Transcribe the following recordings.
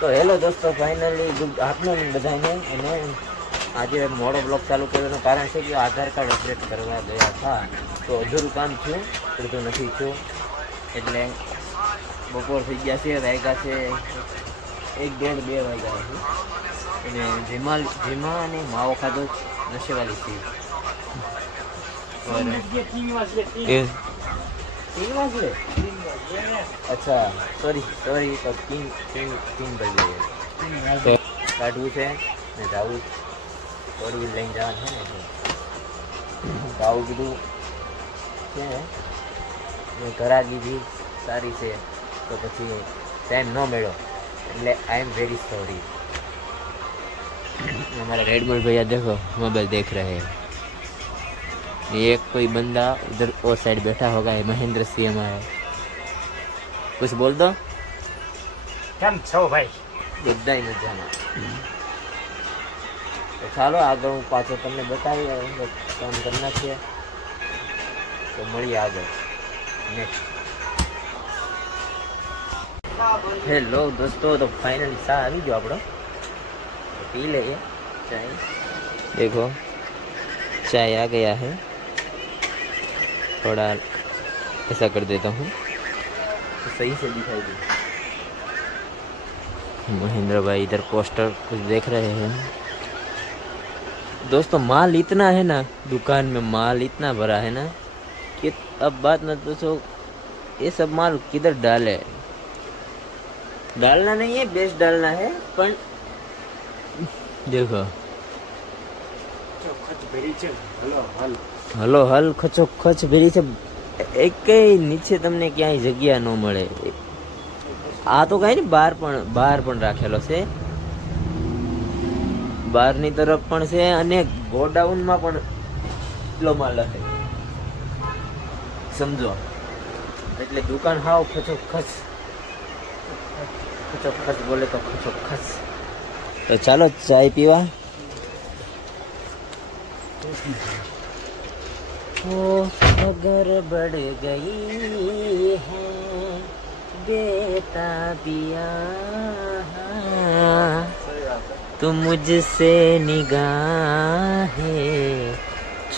તો હેલો દોસ્તો, finally good afternoon બધાને. અને આજે મોડો બ્લોગ ચાલુ કરવાનું કારણ છે કે આધાર કાર્ડ અપડેટ કરવા ગયા હતા તો અધૂરું કામ થયું, અડધું નથી થયું. એટલે બપોર થઈ ગયા છે, વાગ્યા છે 1:30-2 વાગ્યા છે. અને જેમાં અને માવો ખાધો નશેવાલી છે. अच्छा सॉरी तो तीन बजे काटવું છે ને જાવું થોડી લઈને જવાનું છે ને તો આવું બધું છે. મેં ઘરાગી બી સારી છે તો પછી ટાઈમ ન મળ્યો, એટલે आई एम वेरी सॉरी. हमारा रेडमल भैया देखो मोबाइल देख रहे हैं. एक कोई बंदा उधर वो साइड बैठा होगा, है महेंद्र सिंह हमारा. कुछ बोल दो. કેમ છો ભાઈ? બધાય મજામાં. તો ચાલો આગળ હું પાછો તમને બતાવી કામ કરી નાખીએ તો મળીએ આગળ નેક્સ્ટ. હેલો દોસ્તો, તો ફાઇનલી ચા આવી ગયો આપણો, તો પી લઈએ ચાय. देखो चाय आ गया है, थोड़ा ऐसा कर देता हूँ तो सही से दिखाई दे. महेंद्र भाई इधर पोस्टर कुछ देख रहे हैं. दोस्तों माल इतना है ना, दुकान में माल इतना भरा है ना कि अब बात मत पूछो ये सब माल किधर डाले. डालना नहीं है, बेस्ट डालना है, पर देखो હલો હલ ખચો ખચ ભેરી છે. એકેય નીચે તમને ક્યાંય જગ્યા ન મળે. આ તો કઈ ને બહાર પણ રાખેલો છે, બહારની તરફ પણ છે અને ગોડાઉનમાં પણ એટલો માલ હશે, સમજો. એટલે દુકાન હાવ ખચો ખચ બોલે તો ખચો ખચ. તો ચાલો ચાય પીવા. अगर बढ़ गई है बेटा दिया तुम मुझसे निगाहें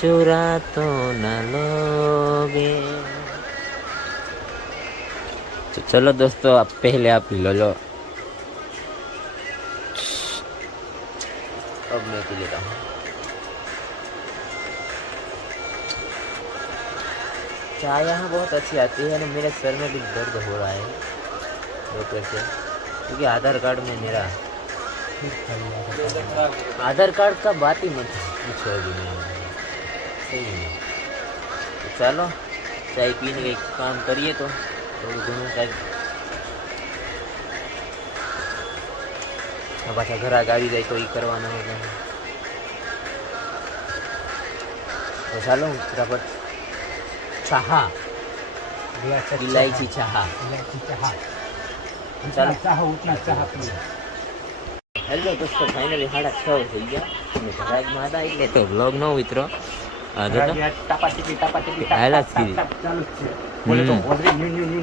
चुरा तो न लोगे. तो चलो दोस्तों, आप पहले आप लो लो, अब मैं पी लेता हूँ. चाय यहाँ बहुत अच्छी आती है. मेरे सर में भी दर्द हो रहा है डॉक्टर से, क्योंकि आधार कार्ड में मेरा आधार कार्ड का बात ही मत पूछो अभी. सही है. तो चलो चाय पीने का काम करिए तो थोड़ी घणું કાંઈક. પાછા ઘરાક આવી જાય તો એ કરવાના હોય. તો ચાલો ફટાફટ चाहा इलायची चाहा चलो ચાહો ઉતના ચાહ પીએ. હેલો દોસ્તો, ફાઇનલી 6:30 થઈ ગયા અને ઘરાકમાં હતા એટલે તો વ્લોગ ન ઉતરો. ટાપા ટીપી હાલા જ કીધી ચાલુ જ છે. બોલે તો હોજરી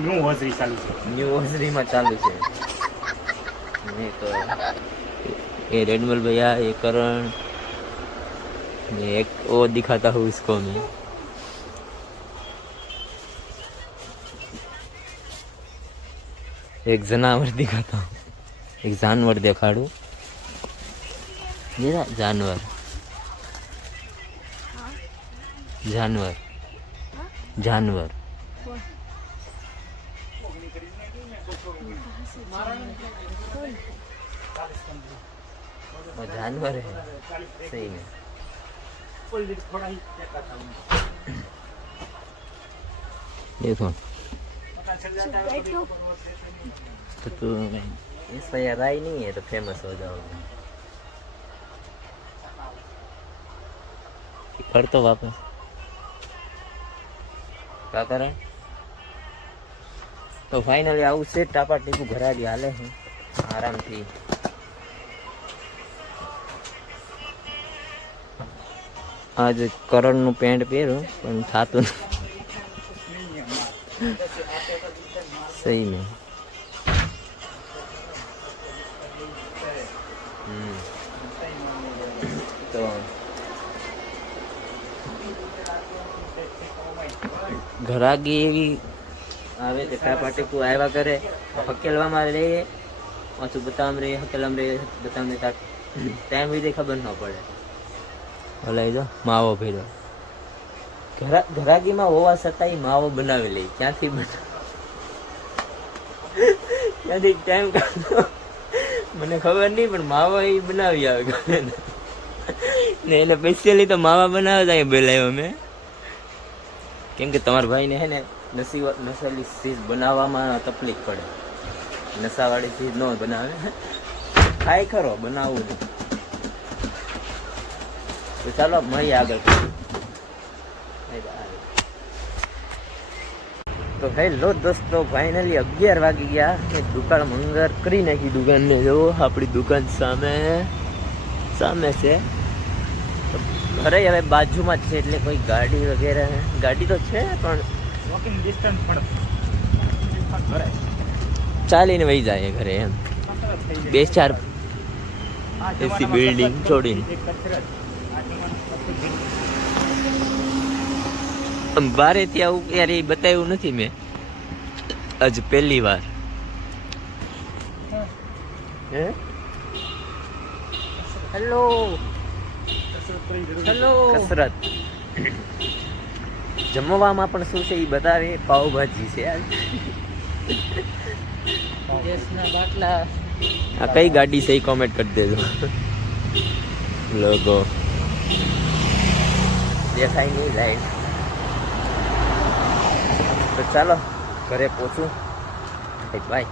ન્યુ હોજરી ચાલુ છે. ન્યૂ હોજરીમાં ચાલુ છે. નહીં તો ये रेडमल भैया, ये करण, ये एक वो दिखाता हूँ इसको मैं. एक जनावर दिखाता हूँ, एक जानवर दिखाड़ू. जरा जानवर जानवर जानवर वो जानवर है सही में. देखो तो तू इसका यार राय नहीं है तो फेमस हो जाओगे. कर तो वापस क्या करें. तो फाइनली આવું છે, ટાપા ટીપું ઘરાડી હાલે છે આરામથી. आज કરણ નું પેન્ટ પહેર્યું પણ થાતું सही में. તો ઘરાગી એવી આવે ચટા પાટીકું આવ્યા કરે હકેલવામાં રહીએ પાછું બતાવવામાં રહીએ હકેલામાં રહીએ બતાવને ટાઈમ વિશે ખબર ન પડે. ઓલા જો માવો ભેરો ઘરાગીમાં હોવા છતાંય માવો બનાવી લે. ક્યાંથી ક્યાંથી ટાઈમ કાઢો મને ખબર નહીં, પણ માવો એ બનાવી આવે ગમે ને એને સ્પેશિયલી તો માવા બનાવે જાય બોલાવ્યો મેં, કેમ કે તમારા ભાઈને હે ને નશેલી ચીજ બનાવવામાં તકલીફ પડે. નશાવાળી ચીજ ન બનાવે, ખાય ખરો બનાવવું નહીં. તો ચાલો મળીએ આગળ. તો હેલો દોસ્તો, ફાઇનલી 11 વાગી ગયા. દુકાન મંગર કરી નાખી દુકાનને. જો આપણી દુકાન સામે છે. ઘરે હવે બાજુમાં જ છે, એટલે કોઈ ગાડી વગેરે ગાડી તો છે પણ વોકિંગ ડિસ્ટન્સ પણ ઘરે ચાલીને વહી જાય ઘરે એમ. 2-4 એસી બિલ્ડિંગ છોડીને બારેથી આવું ક્યારે બતાવ્યું નથી મેં, આજ પહેલી વાર. હેલો કસરત. જમવામાં પણ શું છે એ બતાવે. પાવભાજી છે આજ. આ કઈ ગાડી છે એ કોમેન્ટ કરી દેજો. લોગો દેખાય નહીં લાઈટ. તો ચાલો ઘરે પહોંચું. બાય.